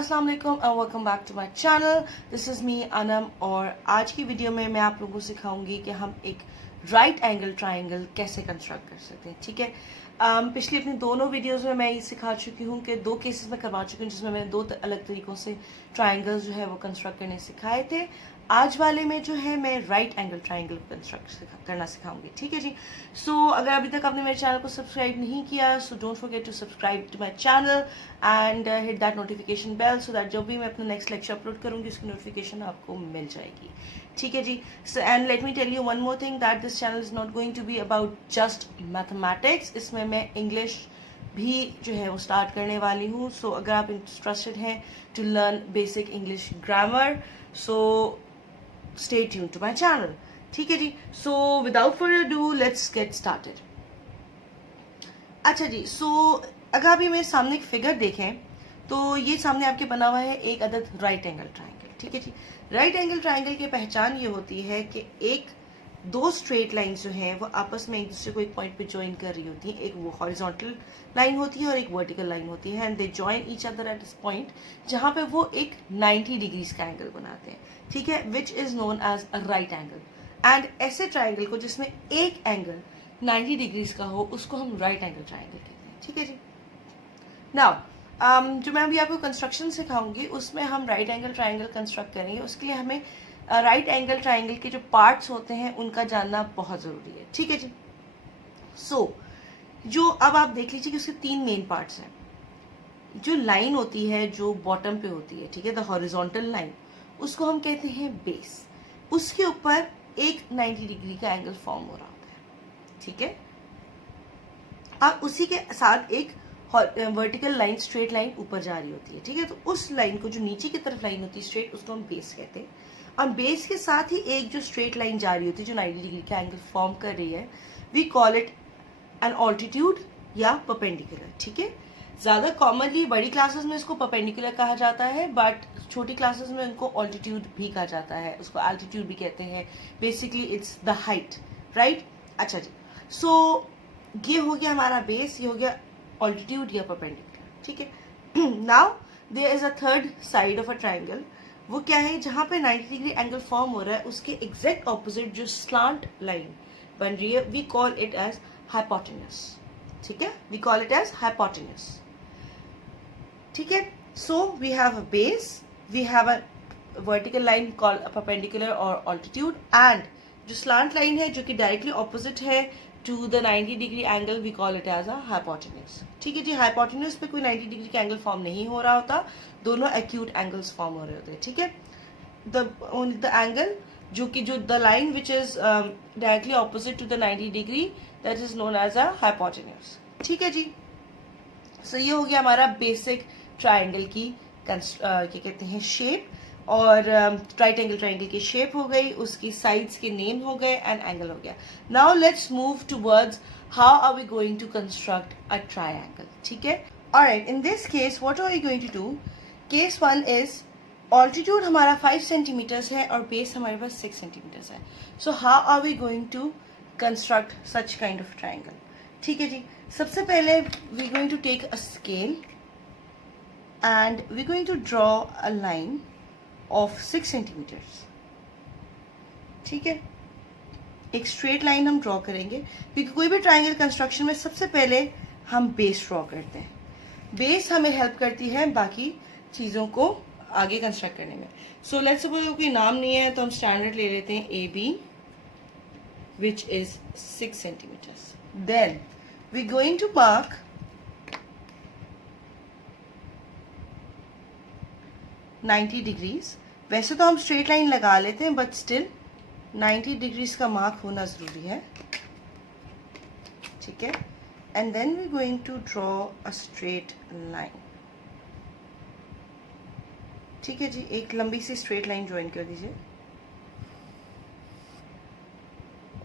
अस्सलाम वालेकुम and welcome back to my channel. This is me Anam और आज की वीडियो में मैं आप लोगों को सिखाऊंगी कि हम एक राइट एंगल ट्रायंगल कैसे कंस्ट्रक्ट कर सकते हैं। ठीक है, पिछली अपनी दोनों वीडियोस में मैं ये सिखा चुकी हूँ कि दो केसेस में करवा चुकी हूँ जिसमें मैंने दो अलग तरीकों से ट्रायंगल जो है वो कंस्ट्रक्ट करने सिखाए थे। आज वाले में जो है मैं राइट एंगल ट्रायंगल कंस्ट्रक्ट करना सिखाऊंगी। ठीक है जी। सो अगर अभी तक आपने मेरे चैनल को सब्सक्राइब नहीं किया so don't forget to subscribe to my channel and hit that notification bell so that जब भी मैं अपना नेक्स्ट लेक्चर अपलोड करूंगी उसकी नोटिफिकेशन आपको मिल जाएगी। ठीक है जी। So and let me tell you one more thing that this channel is not going to be about just mathematics. इसमें मैं इंग्लिश भी जो है वो स्टार्ट करने वाली हूँ। सो अगर आप इंटरेस्टेड हैं to learn basic English grammar so stay tuned to my channel। ठीक है जी। So without further do let's get started. अच्छा जी। सो अगर आप ये मेरे सामने एक फिगर देखें तो ये सामने आपके बना हुआ है एक अदद राइट एंगल ट्रायंगल। ठीक है जी। राइट एंगल ट्रायंगल की पहचान ये होती है कि दो स्ट्रेट लाइंस जो हैं वो आपस में एक दूसरे को एक पॉइंट पे ज्वाइन कर रही होती हैं। एक वो हॉरिजॉन्टल लाइन होती है और एक वर्टिकल लाइन होती है and they join each other at this point जहां पे वो एक 90 डिग्रीज का एंगल बनाते हैं। ठीक है, which is known as a right angle. And ऐसे ट्रायंगल को जिसमें एक एंगल 90 डिग्रीज का हो उसको हम राइट एंगल ट्रायंगल कहते हैं। ठीक है जी। नाउ जो मैं अभी आपको कंस्ट्रक्शन सिखाऊंगी उसमें हम राइट एंगल ट्रायंगल कंस्ट्रक्ट करेंगे। उसके लिए हमें राइट एंगल ट्रायंगल के जो पार्ट्स होते हैं उनका जानना बहुत जरूरी है। ठीक है जी। सो जो अब आप देख लीजिए कि उसके तीन मेन पार्ट्स हैं। जो लाइन होती है जो बॉटम पे होती है, ठीक है, द हॉरिजॉन्टल लाइन, उसको हम कहते हैं बेस। उसके ऊपर एक 90 डिग्री का एंगल फॉर्म हो रहा होता है। ठीक है, अब उसी के साथ एक वर्टिकल लाइन स्ट्रेट लाइन ऊपर जा रही होती है। ठीक है, तो उस लाइन को जो नीचे की तरफ लाइन होती है स्ट्रेट उसको हम बेस कहते हैं। और बेस के साथ ही एक जो स्ट्रेट लाइन जा रही होती है जो 90 डिग्री का एंगल फॉर्म कर रही है we call it an altitude या परपेंडिकुलर। ठीक है, ज्यादा कॉमनली बड़ी क्लासेस में इसको परपेंडिकुलर कहा जाता है बट छोटी क्लासेस में उनको ऑल्टीट्यूड भी कहा जाता है, उसको एल्टीट्यूड भी कहते हैं। Basically it's the height, right. अच्छा जी। सो ये हो गया हमारा बेस, ये हो गया ऑल्टीट्यूड या परपेंडिकुलर। ठीक है। Now there is a third side of a triangle. वो क्या है, जहां पे 90 डिग्री एंगल फॉर्म हो रहा है उसके एग्जैक्ट ऑपोजिट जो स्लांट लाइन बन रही है we call it as hypotenuse. ठीक है, we call it as hypotenuse. ठीक है, so we have a base, we have a vertical line called perpendicular और ऑल्टीट्यूड एंड जो स्लांट लाइन है जो कि डायरेक्टली ऑपोजिट है to the 90 degree angle we call it as a hypotenuse. ठीक है जी। हाइपोटेन्यूस पे कोई 90 डिग्री का एंगल फॉर्म नहीं हो रहा होता, दोनों एक्यूट एंगल्स फॉर्म हो रहे होते हैं। ठीक है, द एंगल जो the line which is directly opposite to the 90 degree that is known as a hypotenuse. ठीक है जी। सो ये हो गया हमारा बेसिक ट्रायंगल की क्या कहते हैं शेप। और राइट एंगल ट्रायंगल की शेप हो गई, उसकी साइड्स के नेम हो गए एंड एंगल हो गया। Now let's move towards how are we going to construct a triangle. ठीक है, alright. In this case what are we going to do, case one is altitude हमारा 5 सेंटीमीटर्स है और बेस हमारे पास 6 सेंटीमीटर्स है। So how are we going to construct such kind of triangle. ठीक है जी। सबसे पहले we going to take a scale and we going to draw a line of 6 centimetres. ठीक है, एक स्ट्रेट लाइन हम ड्रॉ करेंगे क्योंकि कोई भी ट्रायंगल कंस्ट्रक्शन में सबसे पहले हम बेस ड्रॉ करते हैं। बेस हमें हेल्प करती है बाकी चीजों को आगे कंस्ट्रक्ट करने में। सो लेट्स सपोज कोई नाम नहीं है तो हम स्टैंडर्ड ले लेते हैं A B which is 6 centimetres. Then we going to mark 90 degrees. वैसे तो हम स्ट्रेट लाइन लगा लेते हैं बट स्टिल 90 डिग्रीज का मार्क होना जरूरी है। ठीक है, and then we going to draw a straight line. ठीक है जी, एक लंबी सी स्ट्रेट लाइन ज्वाइन कर दीजिए।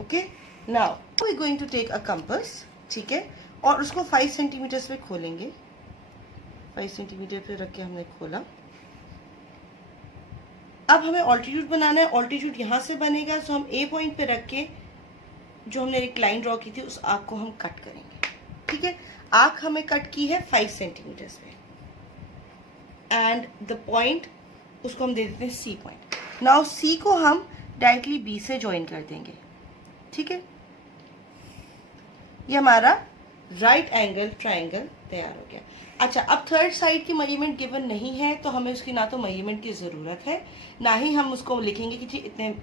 Okay, now we going to take a compass. ठीक है, और उसको 5 सेंटीमीटर्स पे खोलेंगे। 5 सेंटीमीटर पे रख के हमने खोला। अब हमें ऑल्टीट्यूड बनाना है। ऑल्टीट्यूड यहां से बनेगा सो हम ए पॉइंट पे रख के जो हमने एक लाइन ड्रॉ की थी उस आर्क को हम कट करेंगे। ठीक है, आर्क हमें कट की है 5 सेंटीमीटर्स पे एंड द पॉइंट उसको हम दे देते हैं सी पॉइंट. नाउ सी को हम डायरेक्टली बी से ज्वाइन कर देंगे. ठीक है, ये हमारा राइट एंगल ट्राइंगल तैयार हो गया. अच्छा, अब थर्ड साइड की मेजरमेंट गिवन नहीं है तो हमें उसकी ना तो मेजरमेंट की ज़रूरत है, ना ही हम उसको लिखेंगे कि जी इतने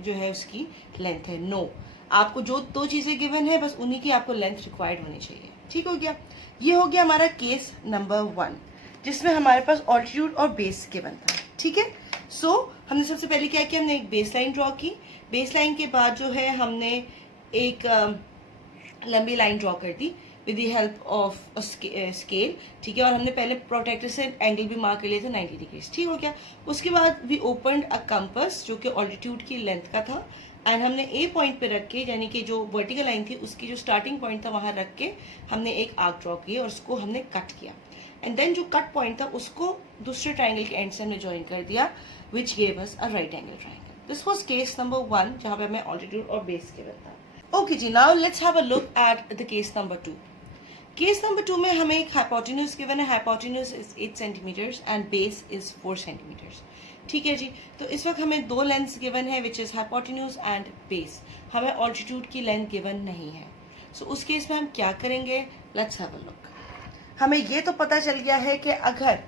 जो है उसकी लेंथ है. नो, आपको जो दो चीज़ें गिवन है बस उन्हीं की आपको लेंथ रिक्वायर्ड होनी चाहिए. ठीक हो गया. ये हो गया हमारा केस नंबर 1 जिसमें हमारे पास ऑल्टीट्यूड और बेस गिवन था. ठीक है. सो हमने सबसे पहले क्या किया, हमने एक बेस लाइन ड्रॉ की. बेस लाइन के बाद जो है हमने एक लंबी लाइन ड्रॉ कर दी with the help of scale. ठीक है, और हमने पहले प्रोटेक्टर से एंगल भी मार्क कर लिए थे 90 डिग्रीज. ठीक हो गया. उसके बाद वी ओपनड अ कंपास जो कि ऑल्टीट्यूड की लेंथ का था, एंड हमने ए पॉइंट पे रख के, यानी कि जो वर्टिकल लाइन थी उसकी जो स्टार्टिंग पॉइंट था वहां रख के हमने एक आर्क ड्रॉ किया और उसको हमने कट किया. एंड देन जो कट पॉइंट था उसको दूसरे ट्राइंगल के एंड से हमने ज्वाइन कर दिया, which gave us a right angle triangle. This was case number 1 जहां पे हमें ऑल्टीट्यूड और बेस गिवन था. ओके जी, now let's have a look at the case number 2. Case number 2 में हमें एक हाइपोटेन्यूज गिवन है. Hypotenuse is 8 centimetres and base is 4 centimetres. ठीक है जी. तो इस वक्त हमें दो लेंथ्स गिवन है which is hypotenuse and base. हमें ऑल्टीट्यूड की लेंथ गिवन नहीं है. सो उस केस में हम क्या करेंगे, लेट्स हैव अ लुक. हमें ये तो पता चल गया है कि अगर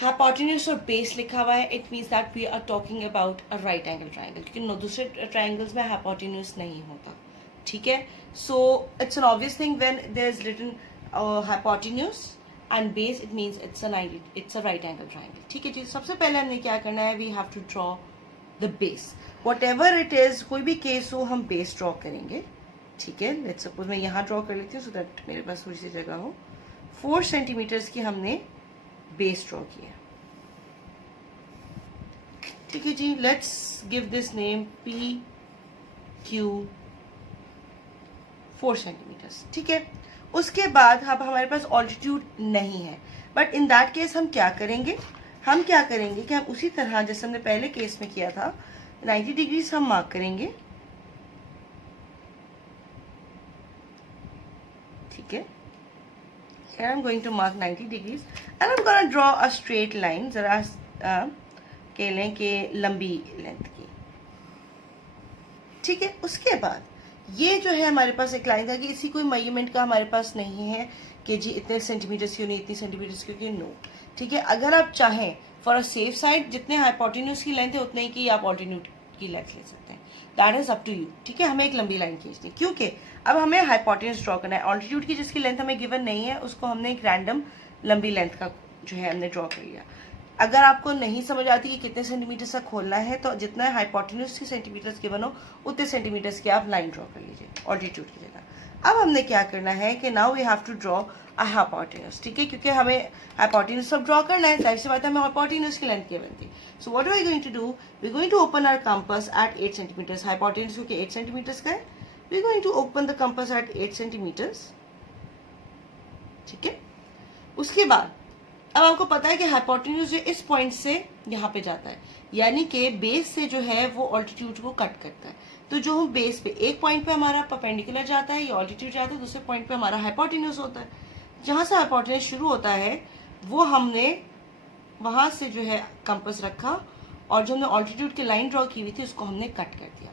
हाइपोटेन्यूज और बेस लिखा हुआ है it means that we are talking about a right angle triangle, क्योंकि दूसरे ट्राइंगल्स में हाइपोटेन्यूज नहीं होता. ठीक है. So it's an obvious thing when there is written hypotenuse and base it means it's a right angle triangle. ठीक है जी. सबसे पहले हमें क्या करना है, we have to draw the base. Whatever it is, कोई भी केस हो हम बेस ड्रॉ करेंगे. ठीक है. लेट्स सपोज मैं यहाँ ड्रॉ कर लेती हूँ सो दैट मेरे पास थोड़ी सी जगह हो. 4 सेंटीमीटर्स की हमने बेस ड्रॉ किया. ठीक है जी. Let's give this name P Q 4 centimetres. ठीक है. उसके बाद अब हमारे पास ऑल्टीट्यूड नहीं है, बट इन दैट केस हम क्या करेंगे, कि हम उसी तरह जैसे हमने पहले केस में किया था 90 डिग्रीज हम मार्क करेंगे. ठीक है. Here I'm going to mark 90 degrees and I'm going to draw a straight line. जरा कह लें कि लंबी लेंथ की. ठीक है. उसके बाद ये जो है हमारे पास एक लाइन था कि इसी कोई मेजरमेंट का हमारे पास नहीं है कि जी इतने सेंटीमीटर्स क्यों नहीं, इतनी सेंटीमीटर्स क्यों नो. ठीक है. अगर आप चाहें फॉर अ सेफ साइड जितने हाइपोटेन्यूज की लेंथ है उतने ही की आप ऑल्टीट्यूड की लेंथ ले सकते हैं. That is up to you. ठीक है. हमें एक लंबी लाइन खींचनी क्योंकि अब हमें हाइपोटेन्यूज ड्रॉ करना है. ऑल्टीट्यूड की जिसकी लेंथ हमें गिवन नहीं है उसको हमने एक रैंडम लंबी लेंथ का जो है हमने ड्रॉ कर लिया. अगर आपको नहीं समझ आती कि कितने सेंटीमीटर तक खोलना है तो जितना हाइपोटेन्यूज की सेंटीमीटर्स गिवन हो उतने सेंटीमीटर्स की आप लाइन ड्रॉ कर लीजिए ऑल्टीट्यूड की जगह. अब हमने क्या करना है कि now we have to draw a hypotenuse. ठीक है. क्योंकि हमें हाइपोटेन्यूज सब ड्रॉ करना है, जाहिर सी बात है हमें हाइपोटेन्यूज की लेंथ गिवन थी. So what are we going to do, we going to open our compass at 8 centimetres. Hypotenuse क्योंकि 8 सेंटीमीटर्स का है, we going to open the compass at 8 centimetres. ठीक है. उसके बाद अब आपको पता है कि हाइपोटेन्यूज जो इस पॉइंट से यहाँ पे जाता है, यानी कि बेस से जो है वो ऑल्टीट्यूड को कट करता है. तो जो हम बेस पे एक पॉइंट पे हमारा परपेंडिकुलर जाता है, ये ऑल्टीट्यूड जाता है, दूसरे पॉइंट पे हमारा हाइपोटेन्यूज होता है. जहाँ से हाइपोटेन्यूज शुरू होता है वो हमने वहां से जो है कंपास रखा और जो हमने ऑल्टीट्यूड की लाइन ड्रॉ की हुई थी उसको हमने कट कर दिया.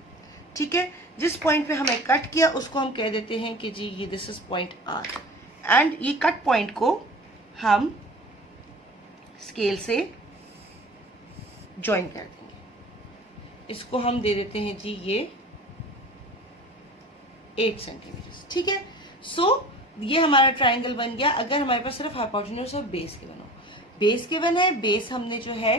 ठीक है. जिस पॉइंट पे हमें कट किया उसको हम कह देते हैं कि जी ये this is point R. And ये कट पॉइंट को हम स्केल से ज्वाइन कर देंगे. इसको हम दे देते हैं जी ये 8 सेंटीमीटर. ठीक है. सो ये हमारा ट्राइंगल बन गया अगर हमारे पास सिर्फ हाइपोटेन्यूज और बेस गिवन हो. बेस गिवन है, बेस हमने जो है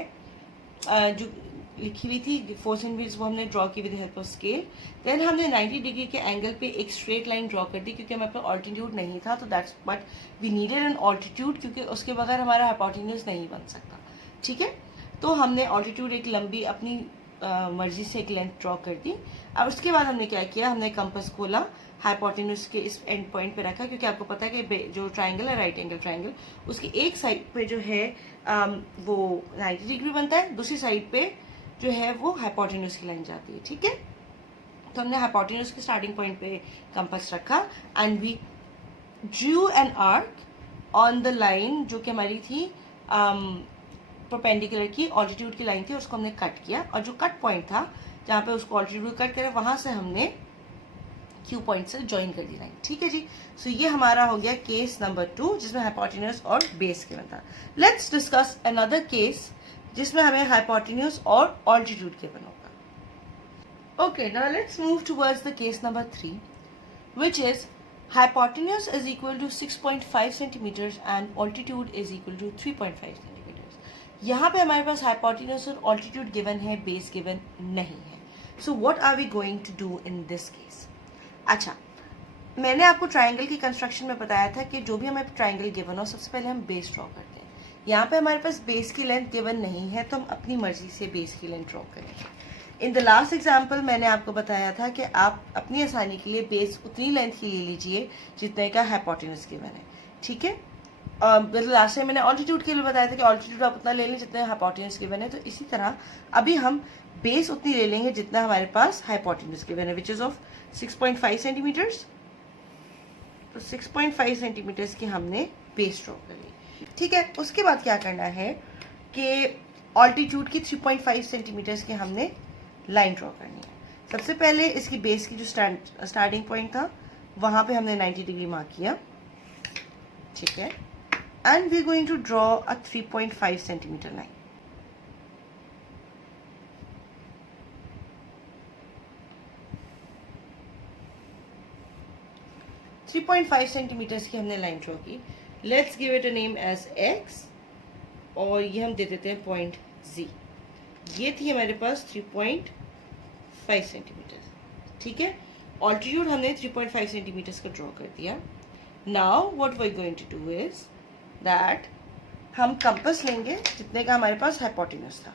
जो लिखी हुई थी 4 सेंटीमीटर वो हमने ड्रॉ की with help of scale. Then हमने 90 डिग्री के एंगल पे एक स्ट्रेट लाइन ड्रॉ कर दी क्योंकि हमारे पास ऑल्टीट्यूड नहीं था. तो that's but we needed an altitude क्योंकि उसके बगैर हमारा हाइपोटेन्यूज नहीं बन सकता. ठीक है. तो हमने ऑल्टीट्यूड एक लंबी अपनी मर्जी से एक लेंथ ड्रॉ कर दी. अब उसके बाद हमने क्या किया, हमने कंपास खोला, हाइपोटेन्यूज के इस एंड पॉइंट पे रखा क्योंकि आपको पता है कि जो ट्राइंगल है राइट एंगल ट्राइंगल उसकी एक साइड पे जो है वो 90 डिग्री बनता है, दूसरी साइड पे जो है वो हाइपोटेन्यूज की लाइन जाती है. ठीक है. तो हमने हाइपोटेन्यूज के स्टार्टिंग पॉइंट पे कंपास रखा and we drew an arc on the line जो कि हमारी थी परपेंडिकुलर की ऑल्टीट्यूड की लाइन थी, उसको हमने कट किया, और जो कट पॉइंट था जहाँ पे उसको ऑल्टीट्यूड कट करे वहां से हमने क्यू पॉइंट से ज्वाइन कर दी लाइन। ठीक है जी। सो ये हमारा हो गया केस नंबर 2 जिसमें हाइपोटेन्यूज और बेस गिवन था। लेट्स डिस्कस अनदर केस जिसमें हमें हाइपोटेन्यूज और ऑल्टीट्यूड गिवन होगा। Okay, now let's move towards the case number 3 which is hypotenuse is equal to 6.5 centimeters and altitude is equal to 3.5 centimeters. यहाँ पे हमारे पास hypotenuse और altitude given है, base given नहीं है. So what are we going to do in this case? अच्छा, मैंने आपको ट्राइंगल की कंस्ट्रक्शन में बताया था कि जो भी हमें ट्राइंगल गिवन हो सबसे पहले हम बेस ड्रॉ करते हैं. यहाँ पे हमारे पास बेस की लेंथ गिवन नहीं है तो हम अपनी मर्जी से बेस की लेंथ ड्रॉ करेंगे. इन द लास्ट एग्जाम्पल मैंने आपको बताया था कि आप अपनी आसानी के लिए बेस उतनी लेंथ की ले लीजिए जितने का हाइपोटेन्यूज गिवन है. ठीक है. लास्ट टाइम मैंने ऑल्टीट्यूड के लिए बताया था कि ऑल्टीट्यूड आप उतना ले लें जितने हाइपोटेन्यूज गिवन है. तो इसी तरह अभी हम बेस उतनी ले लेंगे जितना हमारे पास हाइपोटेन्यूज गिवन है, विच इज ऑफ 6.5 सेंटीमीटर्स. तो 6.5 सेंटीमीटर्स की हमने बेस ड्रॉ कर ली. ठीक है. उसके बाद क्या करना है कि ऑल्टीट्यूड की 3.5 सेंटीमीटर्स की हमने लाइन ड्रॉ करनी है. सबसे पहले इसकी बेस की जो स्टार्टिंग पॉइंट था वहां पे हमने 90 डिग्री मार्क किया. ठीक है. And we are going to draw a 3.5 centimetre line. Three 3.5 centimetres की हमने लाइन ड्रॉ की. Let's give it a name as x और ये हम दे देते हैं पॉइंट जी. ये थी हमारे पास 3.5 सेंटीमीटर. ठीक है. ऑल्टीट्यूड हमने 3.5 सेंटीमीटर्स का ड्रॉ कर दिया. Now what we are going to do is that हम कंपास लेंगे जितने का हमारे पास हाइपोटेन्यूज था,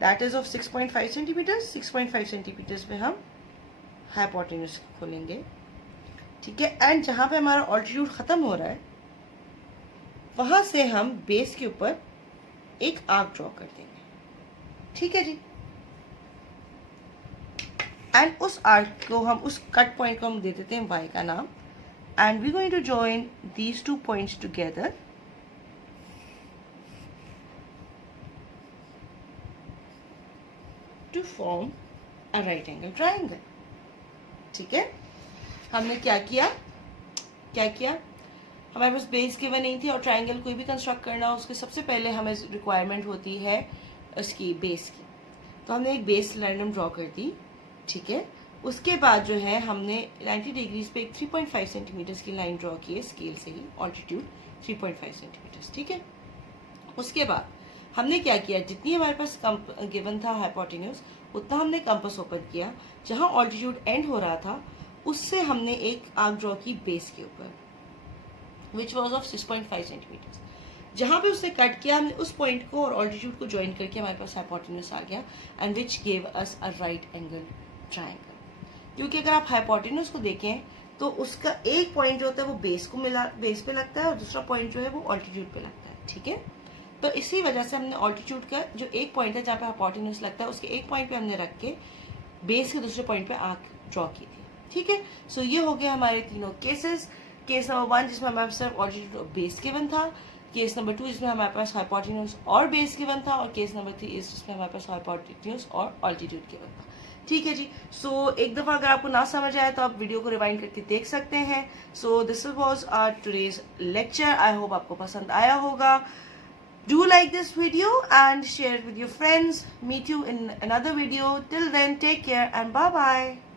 that is of 6.5 centimetres. 6.5 centimetres पे हम हाइपोटेन्यूज खोलेंगे. ठीक है. एंड जहां पे हमारा ऑल्टीट्यूड खत्म हो रहा है वहां से हम बेस के ऊपर एक आर्क ड्रॉ कर देंगे. ठीक है जी. एंड उस आर्क को हम, उस कट पॉइंट को हम दे देते हैं y का नाम. And we going to join these two points together to form a right angle triangle. ठीक है. हमने क्या किया हमारे पास बेस गिवन नहीं थी और ट्राइंगल कोई भी कंस्ट्रक्ट करना हो उसके सबसे पहले हमें रिक्वायरमेंट होती है उसकी बेस की. तो हमने एक बेस लाइन ड्रॉ कर दी. ठीक है. उसके बाद जो है हमने 90 डिग्रीज पे एक 3.5 सेंटीमीटर्स की लाइन ड्रॉ की है स्केल से ही. Altitude 3.5 centimetres. ठीक है. उसके बाद हमने क्या किया, जितनी हमारे पास गिवन था हाइपोटेन्यूज उतना हमने कंपास ओपन किया. जहां ऑल्टीट्यूड एंड हो रहा था उससे हमने एक आर्क ड्रॉ की बेस के ऊपर विच वॉज ऑफ 6.5 सेंटीमीटर्स. जहां पे उसने कट किया हमने उस पॉइंट को और ऑल्टीट्यूड को ज्वाइन करके हमारे पास हाइपोटेन्यूज आ गया and which gave us a right angle triangle. क्योंकि अगर आप हाइपोटेन्यूज को देखें तो उसका एक पॉइंट जो होता है वो बेस पे लगता है और दूसरा पॉइंट जो है वो ऑल्टीट्यूड पे लगता है. ठीक है. तो इसी वजह से हमने ऑल्टीट्यूड का जो एक पॉइंट है जहाँ पे हाइपोटेन्यूज लगता है उसके एक पॉइंट पे हमने रख के बेस के दूसरे पॉइंट पे आर्क ड्रॉ की थी. ठीक है. सो ये हो गया हमारे तीनों केसेस. केस नंबर 1 जिसमें हमारे पास सिर्फ ऑल्टीट्यूड और बेस गिवन था. केस नंबर 2 जिसमें हमारे पास हाइपोटेन्यूज और बेस गिवन था. और केस नंबर 3 जिसमें हमारे पास हाइपोटेन्यूज और ऑल्टीट्यूड गिवन था. ठीक है जी. सो एक दफा अगर आपको ना समझ आए तो आप वीडियो को रिवाइंड करके देख सकते हैं. So this was our today's lecture. I hope आपको पसंद आया होगा. Do like this video and share it with your friends. Meet you in another video. Till then, take care and bye bye.